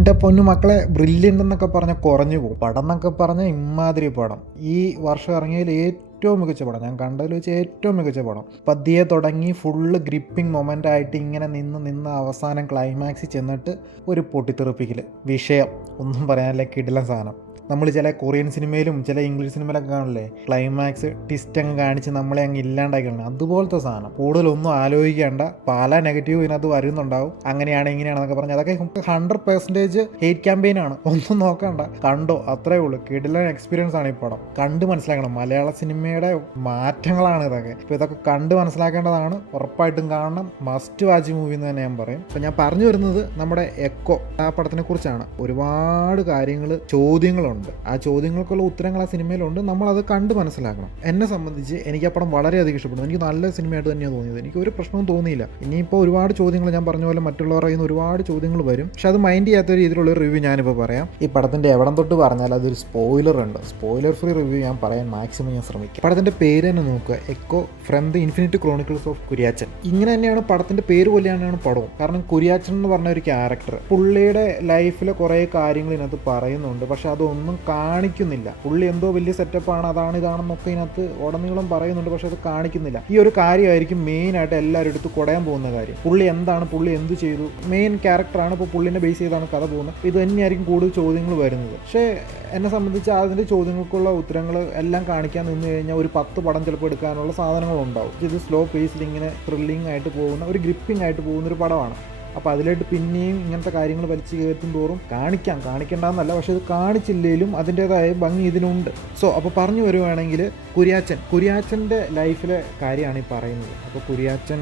എൻ്റെ പൊന്നു മക്കളെ, ബ്രില്യൻ്റ് എന്നൊക്കെ പറഞ്ഞാൽ കുറഞ്ഞു പോകും. പടം എന്നൊക്കെ പറഞ്ഞാൽ ഇമാതിരി പടം. ഈ വർഷം ഇറങ്ങിയതിൽ ഏറ്റവും മികച്ച പടം, ഞാൻ കണ്ടതിൽ വെച്ച് ഏറ്റവും മികച്ച പടം. പതിയെ തുടങ്ങി ഫുള്ള് ഗ്രിപ്പിംഗ് മൊമെൻ്റ് ആയിട്ട് ഇങ്ങനെ നിന്ന് അവസാനം ക്ലൈമാക്സിൽ ചെന്നിട്ട് ഒരു പൊട്ടിത്തെറിപ്പിക്കൽ. വിഷയം ഒന്നും പറയാനില്ല, കിടിലൻ സാധനം. നമ്മൾ ചില കൊറിയൻ സിനിമയിലും ചില ഇംഗ്ലീഷ് സിനിമയിലൊക്കെ കാണില്ലേ, ക്ലൈമാക്സ് ട്വിസ്റ്റ് അങ്ങ് കാണിച്ച് നമ്മളെ അങ്ങ് ഇല്ലാണ്ടാക്കി കളഞ്ഞു. അതുപോലത്തെ സാധനം. കൂടുതലൊന്നും ആലോചിക്കേണ്ട, പല നെഗറ്റീവ് ഇതിനകത്ത് വരുന്നുണ്ടാവും. അങ്ങനെയാണ് ഇങ്ങനെയാണെന്നൊക്കെ പറഞ്ഞ് അതൊക്കെ 100% ഹെയ്റ്റ് ക്യാമ്പയിനാണ്. ഒന്നും നോക്കണ്ട, കണ്ടോ, അത്രേ ഉള്ളൂ. കിടിലൻ എക്സ്പീരിയൻസ് ആണ് ഈ പടം. കണ്ട് മനസ്സിലാക്കണം. മലയാള സിനിമയുടെ മാറ്റങ്ങളാണ് ഇതൊക്കെ. അപ്പോൾ ഇതൊക്കെ കണ്ട് മനസ്സിലാക്കേണ്ടതാണ്. ഉറപ്പായിട്ടും കാണണം. മസ്റ്റ് വാച്ച് മൂവി എന്ന് തന്നെ ഞാൻ പറയും. അപ്പോൾ ഞാൻ പറഞ്ഞു വരുന്നത് നമ്മുടെ എക്കോ ആ പടത്തിനെ കുറിച്ചാണ്. ഒരുപാട് കാര്യങ്ങൾ, ചോദ്യങ്ങളുണ്ട്. ആ ചോദ്യങ്ങൾക്കുള്ള ഉത്തരങ്ങൾ ആ സിനിമയിലുണ്ട്. നമ്മളത് കണ്ട് മനസ്സിലാക്കണം. എന്നെ സംബന്ധിച്ച് എനിക്ക് ആ പടം വളരെയധികം ഇഷ്ടപ്പെടുന്നു. എനിക്ക് നല്ല സിനിമയായിട്ട് തന്നെയാണ് തോന്നിയത്. എനിക്ക് ഒരു പ്രശ്നവും തോന്നിയില്ല. ഇനിയിപ്പോൾ ഒരുപാട് ചോദ്യങ്ങൾ, ഞാൻ പറഞ്ഞ പോലെ മറ്റുള്ളവർ പറയുന്ന ഒരുപാട് ചോദ്യങ്ങൾ വരും. പക്ഷെ അത് മൈൻഡ് ചെയ്യാത്ത രീതിയിലുള്ള റിവ്യൂ ഞാനിപ്പോൾ പറയാം. ഈ പടത്തിൻ്റെ എവിടം തൊട്ട് പറഞ്ഞാൽ അതൊരു സ്പോയിലർ ഉണ്ട്. സ്പോയിലർ ഫ്രീ റിവ്യൂ ഞാൻ പറയാൻ മാക്സിമം ഞാൻ ശ്രമിക്കും. പടത്തിൻ്റെ പേര് തന്നെ നോക്കുക, echo from the infinite chronicles of Kuriachan. ഇങ്ങനെ തന്നെയാണ് പടത്തിൻ്റെ പേര് പോലെയാണ് പടവും. കാരണം കുര്യാച്ചൻ എന്ന് പറഞ്ഞ ഒരു ക്യാരക്ടർ, പുള്ളിയുടെ ലൈഫിലെ കുറേ കാര്യങ്ങൾ ഇതിനകത്ത് പറയുന്നുണ്ട്. പക്ഷെ അതൊന്നും കാണിക്കുന്നില്ല. പുള്ളി എന്തോ വലിയ സെറ്റപ്പാണ്, അതാണ് ഇതാണെന്നൊക്കെ ഇതിനകത്ത് ഉടനീളം പറയുന്നുണ്ട്. പക്ഷെ അത് കാണിക്കുന്നില്ല. ഈ ഒരു കാര്യമായിരിക്കും മെയിനായിട്ട് എല്ലാവരും എടുത്ത് കുടയാൻ പോകുന്ന കാര്യം. പുള്ളി എന്താണ്, പുള്ളി എന്ത് ചെയ്തു, മെയിൻ ക്യാരക്ടറാണ്. ഇപ്പോൾ പുള്ളിൻ്റെ ബേസ് ചെയ്താണ് കഥ പോകുന്നത്. ഇത് തന്നെയായിരിക്കും കൂടുതൽ ചോദ്യങ്ങൾ വരുന്നത്. പക്ഷേ എന്നെ സംബന്ധിച്ച് അതിൻ്റെ ചോദ്യങ്ങൾക്കുള്ള ഉത്തരങ്ങൾ എല്ലാം കാണിക്കാൻ നിന്ന് കഴിഞ്ഞാൽ ഒരു 10 പടം ചിലപ്പോൾ എടുക്കാനുള്ള സാധനങ്ങളുണ്ടാവും. ഇത് സ്ലോ പേസിൽ ഇങ്ങനെ ത്രില്ലിംഗ് ആയിട്ട് പോകുന്ന, ഒരു ഗ്രിപ്പിംഗ് ആയിട്ട് പോകുന്നൊരു പടമാണ്. അപ്പോൾ അതിലായിട്ട് പിന്നെയും ഇങ്ങനത്തെ കാര്യങ്ങൾ വലിച്ചു കയറ്റും തോറും കാണിക്കേണ്ടെന്നല്ല, പക്ഷെ ഇത് കാണിച്ചില്ലെങ്കിലും അതിൻ്റേതായ ഭംഗി ഇതിനുണ്ട്. സോ അപ്പോൾ പറഞ്ഞു വരുവാണെങ്കിൽ കുര്യാച്ചൻ്റെ ലൈഫിലെ കാര്യമാണ് ഈ പറയുന്നത്. അപ്പോൾ കുര്യാച്ചൻ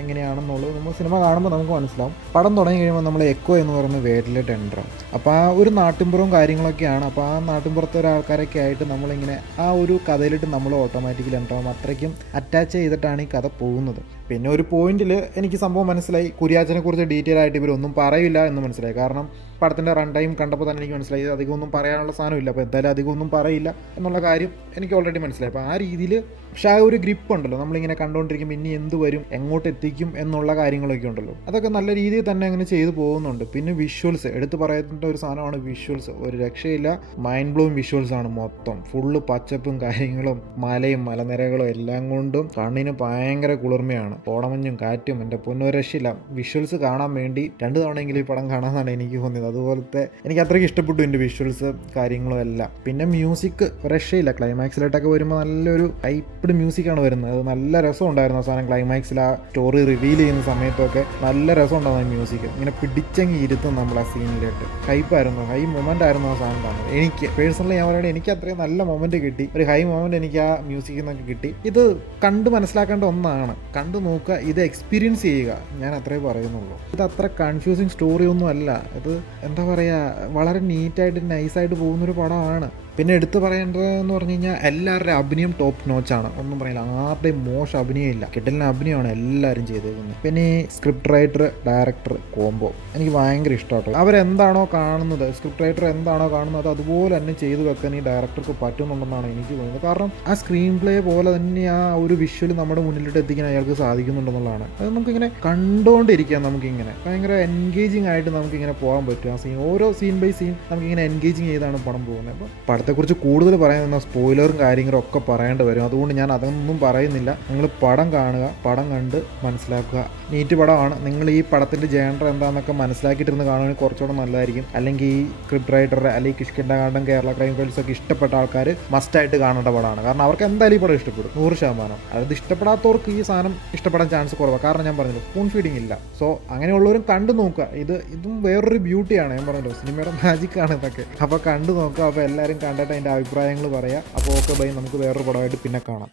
എങ്ങനെയാണെന്നുള്ളത് നമ്മൾ സിനിമ കാണുമ്പോൾ നമുക്ക് മനസ്സിലാവും. പടം തുടങ്ങി കഴിയുമ്പോൾ നമ്മൾ എക്കോ എന്ന് പറയുന്ന വേരിലോട്ട് എൻ്ററാവും. അപ്പോൾ ആ ഒരു നാട്ടിൻപുറവും കാര്യങ്ങളൊക്കെയാണ്. അപ്പോൾ ആ നാട്ടിൻപുറത്തെ ഒരാൾക്കാരൊക്കെ ആയിട്ട് നമ്മളിങ്ങനെ ആ ഒരു കഥയിലിട്ട് നമ്മൾ ഓട്ടോമാറ്റിക്കലി എൻ്ററാവും. അത്രയ്ക്കും അറ്റാച്ച് ചെയ്തിട്ടാണ് ഈ കഥ പോകുന്നത്. പിന്നെ ഒരു പോയിന്റിൽ എനിക്ക് സംഭവം മനസ്സിലായി, കുര്യാച്ചനെ കുറിച്ച് ഡീറ്റെയിൽ ആയിട്ട് ഇവരൊന്നും പറയില്ല എന്ന് മനസ്സിലായി. കാരണം പടത്തിൻ്റെ റൺ ടൈം കണ്ടപ്പോൾ തന്നെ എനിക്ക് മനസ്സിലായി അധികം ഒന്നും പറയാനുള്ള സാധനമില്ല. അപ്പോൾ എന്തായാലും അധികം ഒന്നും പറയില്ല എന്നുള്ള കാര്യം എനിക്ക് ഓൾറെഡി മനസ്സിലായി. അപ്പോൾ ആ രീതിയിൽ, പക്ഷേ ആ ഒരു ഗ്രിപ്പ് ഉണ്ടല്ലോ, നമ്മളിങ്ങനെ കണ്ടുകൊണ്ടിരിക്കും ഇനി എന്ത് വരും, എങ്ങോട്ട് എത്തിക്കും എന്നുള്ള കാര്യങ്ങളൊക്കെ ഉണ്ടല്ലോ, അതൊക്കെ നല്ല രീതിയിൽ തന്നെ അങ്ങനെ ചെയ്തു പോകുന്നുണ്ട്. പിന്നെ വിഷ്വൽസ് എടുത്ത് പറയേണ്ട ഒരു സാധനമാണ് വിഷ്വൽസ്. ഒരു രക്ഷയില്ല, മൈൻഡ് ബ്ലോയിങ് വിഷ്വൽസ് ആണ് മൊത്തം. ഫുള്ള് പച്ചപ്പും കാര്യങ്ങളും മലയും മലനിരകളും എല്ലാം കൊണ്ടും കണ്ണിന് ഭയങ്കര കുളിർമയാണ്. കോടമഞ്ഞും കാറ്റും, എൻ്റെ പൊന്നൊരു രക്ഷയില്ല. വിഷ്വൽസ് കാണാൻ വേണ്ടി 2 തവണയെങ്കിലും ഈ പടം കാണാമെന്നാണ് എനിക്ക് തോന്നിയത്. അതുപോലത്തെ എനിക്ക് അത്രയ്ക്ക് ഇഷ്ടപ്പെട്ടു എൻ്റെ വിഷ്വൽസ് കാര്യങ്ങളും എല്ലാം. പിന്നെ മ്യൂസിക് രക്ഷയില്ല. ക്ലൈമാക്സിലോട്ടൊക്കെ വരുമ്പോൾ നല്ലൊരു ഹൈപ്ഡ് മ്യൂസിക്കാണ് വരുന്നത്. അത് നല്ല രസമുണ്ടായിരുന്നു. അവസാനം ക്ലൈമാക്സിൽ ആ സ്റ്റോറി റിവീൽ ചെയ്യുന്ന സമയത്തൊക്കെ നല്ല രസമുണ്ടാകുന്ന മ്യൂസിക്. ഇങ്ങനെ പിടിച്ചങ്ങി ഇരുത്തും നമ്മൾ ആ സീനിലോട്ട്. ഹൈപ്പായിരുന്നു, ഹൈ മൊമെൻ്റ് ആയിരുന്നു ആ സാധനം കാണുന്നത്. എനിക്ക് പേഴ്സണലി ഞാൻ പറയുന്നത് എനിക്ക് അത്രയും നല്ല മൊമെൻറ്റ് കിട്ടി. ഒരു ഹൈ മൊമെൻറ്റ് എനിക്ക് ആ മ്യൂസിക്കിൽ നിന്നൊക്കെ കിട്ടി. ഇത് കണ്ട് മനസ്സിലാക്കേണ്ട ഒന്നാണ്. കണ്ടു നോക്കുക, ഇത് എക്സ്പീരിയൻസ് ചെയ്യുക, ഞാൻ അത്രേ പറയുന്നുള്ളൂ. ഇത് അത്ര കൺഫ്യൂസിങ് സ്റ്റോറി ഒന്നും അല്ല. ഇത് എന്താ പറയുക, വളരെ നീറ്റായിട്ട് നൈസായിട്ട് പോകുന്നൊരു പടമാണ്. പിന്നെ എടുത്തു പറയേണ്ടതെന്ന് പറഞ്ഞു കഴിഞ്ഞാൽ എല്ലാവരുടെയും അഭിനയം ടോപ്പ് നോച്ചാണ്. ഒന്നും പറയില്ല, ആരുടെയും മോശം അഭിനയമില്ല. കിടലിന് അഭിനയമാണ് എല്ലാവരും ചെയ്തേക്കുന്നത്. പിന്നെ ഈ സ്ക്രിപ്റ്റ് റൈറ്റർ ഡയറക്ടർ കോംബോ എനിക്ക് ഭയങ്കര ഇഷ്ടമാട്ടോ. അവരെന്താണോ കാണുന്നത്, സ്ക്രിപ്റ്റ് റൈറ്റർ എന്താണോ കാണുന്നത് അത് അതുപോലെ തന്നെ ചെയ്തു വെക്കാൻ ഈ ഡയറക്ടർക്ക് പറ്റുന്നുണ്ടെന്നാണ് എനിക്ക് തോന്നുന്നത്. കാരണം ആ സ്ക്രീൻ പ്ലേ പോലെ തന്നെ ആ ഒരു വിഷ്വൽ നമ്മുടെ മുന്നിലോട്ട് എത്തിക്കാൻ അയാൾക്ക് സാധിക്കുന്നുണ്ടെന്നുള്ളതാണ്. അത് നമുക്കിങ്ങനെ കണ്ടുകൊണ്ടിരിക്കാം. നമുക്കിങ്ങനെ ഭയങ്കര എൻഗേജിങ് ആയിട്ട് നമുക്കിങ്ങനെ പോകാൻ പറ്റും. ആ സീൻ, ഓരോ സീൻ ബൈ സീൻ നമുക്കിങ്ങനെ എൻഗേജിങ് ചെയ്താണ് പടം പോകുന്നത്. അപ്പോൾ പടത്തെക്കുറിച്ച് കൂടുതൽ പറയാൻ സ്പോയിലറും കാര്യങ്ങളും ഒക്കെ പറയേണ്ടി വരും. അതുകൊണ്ട് ഞാൻ അതൊന്നും പറയുന്നില്ല. നിങ്ങൾ പടം കാണുക, പടം കണ്ട് മനസ്സിലാക്കുക. നീറ്റ് പടമാണ്. നിങ്ങൾ ഈ പടത്തിൻ്റെ ജേണർ എന്താണെന്നൊക്കെ മനസ്സിലാക്കിയിട്ടിരുന്ന് കാണുകയാണെങ്കിൽ കുറച്ചുകൂടെ നല്ലതായിരിക്കും. അല്ലെങ്കിൽ ഈ സ്ക്രിപ്റ്റ് റൈറ്ററുടെ അല്ലെങ്കിൽ കിഷ്കിന്ധാകാന്ഡം, കേരള ക്രൈം ഫയൽസ് ഒക്കെ ഇഷ്ടപ്പെട്ട ആൾക്കാർ മസ്റ്റായിട്ട് കാണേണ്ട പടമാണ്. കാരണം അവർക്ക് എന്തായാലും ഈ പടം ഇഷ്ടപ്പെടും 100%. അത് ഇഷ്ടപ്പെടാത്തവർക്ക് ഈ സാധനം ഇഷ്ടപ്പെടാൻ ചാൻസ് കുറവാണ്. കാരണം ഞാൻ പറഞ്ഞല്ലോ, സ്പൂൺ ഫീഡിങ് ഇല്ല. സോ അങ്ങനെയുള്ളവരും കണ്ടു നോക്കുക. ഇതും വേറൊരു ബ്യൂട്ടിയാണ്. ഞാൻ പറഞ്ഞല്ലോ, സിനിമയുടെ മാജിക്കാണ് ഇതൊക്കെ. അപ്പോൾ കണ്ടു നോക്കുക. അപ്പോൾ എല്ലാവരും കണ്ടിട്ട് അതിൻ്റെ അഭിപ്രായങ്ങൾ പറയാം. അപ്പോൾ ഓക്കെ ബൈ, നമുക്ക് വേറൊരു പടമായിട്ട് പിന്നെ കാണാം.